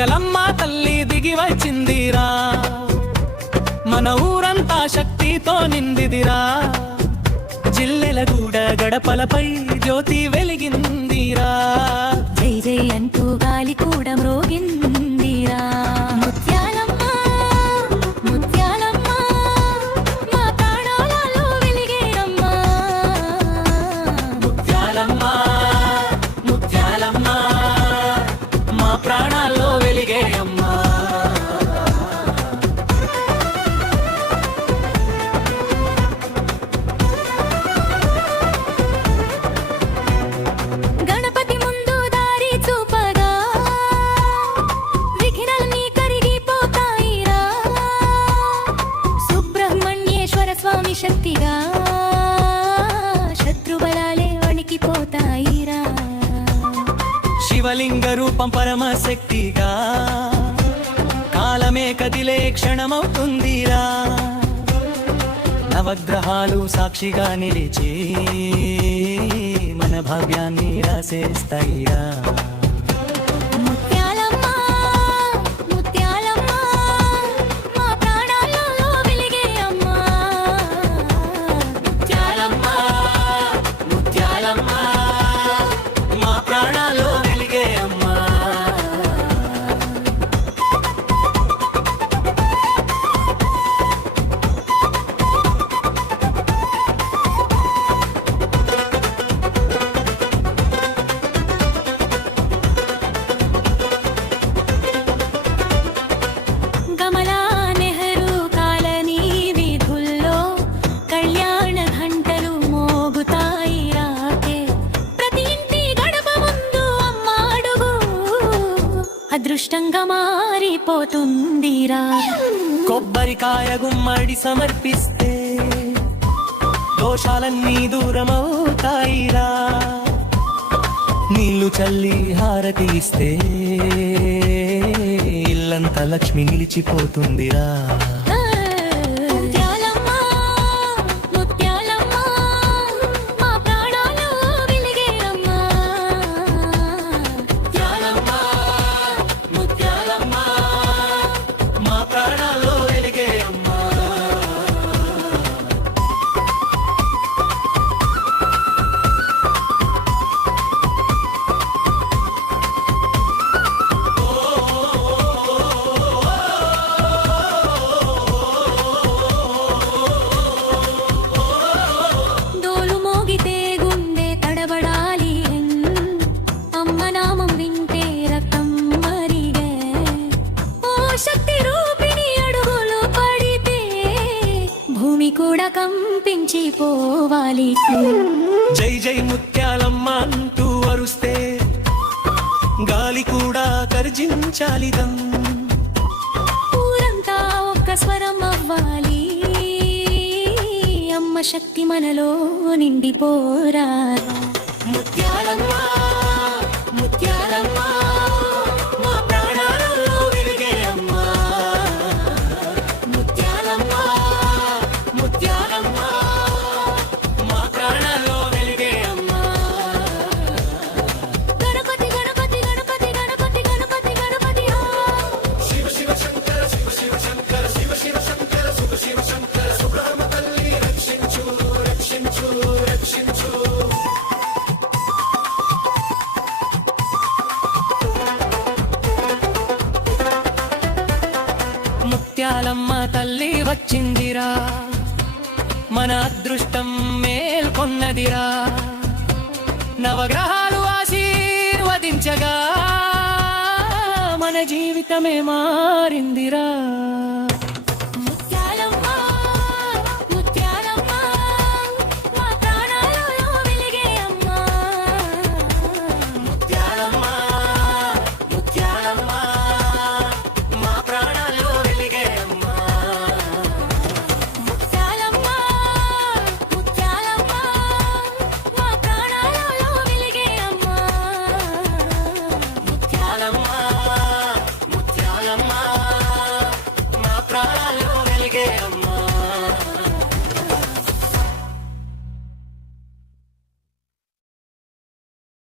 ముత్యాలమ్మ తల్లి దిగి వచ్చిందిరా, మన ఊరంతా శక్తితో నిందిదిరా. జిల్లెలగూడ గడపలపై జ్యోతి వెలిగిందిరా, జై జై అంటూ గాలి కూడా మ్రోగిందిరా. ముత్యాలమ్మ ముత్యాలమ్మ మా ప్రాణాలలో వెలిగేరమ్మా. ముత్యాలమ్మ ముత్యాలమ్మ మా ప్రాణాల్లో వెలిగే అమ్మా. గణపతి ముందు దారి చూపగా విఘ్నాలన్నీ కరిగిపోతాయిరా. సుబ్రహ్మణ్యేశ్వర స్వామి శక్తిగా శత్రుబలాలే వణికిపోతాయిరా. శివలింగ రూపం పరమశక్తిగా కాలమే కదిలే క్షణమవుతుందిరా. నవగ్రహాలు సాక్షిగా నిలిచి మన భాగ్యాన్ని రాసేస్తాయిరా. ముత్యాలమ్మ ముత్యాలమ్మ మా ప్రాణాలలో వెలిగే అమ్మా. ముత్యాలమ్మ ముత్యాలమ్మ మా ప్రాణాల్లో వెలిగే అమ్మా. కమలా నెహ్రూ కాలనీ వీధుల్లో కళ్యాణ ఘంటలు మోగుతాయి రాకే. ప్రతి ఇంటి గడప ముందు అమ్మ అడుగు అదృష్టంగా మారిపోతుందిరా. కొబ్బరికాయ గుమ్మడి సమర్పిస్తే దోషాలన్నీ దూరమవుతాయిరా. నీళ్లు చల్లి హారతి ఇస్తే ఇల్లంతా లక్ష్మి నిలిచిపోతుందిరా. ముత్యాలమ్మ ముత్యాలమ్మ మా ప్రాణాలు వెలిగేరమ్మా. ముత్యాలమ్మ ముత్యాలమ్మ మా ప్రాణాల్లో వెలిగే అమ్మా. డోలు మోగితే గుండె తడబడాలి, అమ్మ నామం వింటే రక్తం మరిగే. ఓ శక్తి రూపిణి అడుగులు పడితే భూమి కూడా కంపించిపోవాలి. జై జై ముత్యాలమ్మ అంటూ అరుస్తే గాలి కూడా గర్జించాలిదం. ఊరంతా ఒక్క స్వరం అవ్వాలి, అమ్మ శక్తి మనలో నిండిపోరా. ముత్యాలమ్మ ముత్యాలమ్మ మా ప్రాణాల్లో వెలిగే అమ్మా. ముత్యాలమ్మ ముత్యాలమ్మ మా ప్రాణాల్లో వెలిగే అమ్మా. గణపతి గణపతి గణపతి గణపతి గణపతి గణపతి ఆ. శివ శివ శంకర శివ శివ శంకర శివ శివ శంకర శివ శివ శంకర సుబ్రహ్మ తల్లి రక్షించు రక్షించు రక్షించు. ముత్యాలమ్మ తల్లి వచ్చిందిరా, మన అదృష్టం మేల్కొన్నదిరా. నవగ్రహాలు ఆశీర్వదించగా మన జీవితమే మారిందిరా.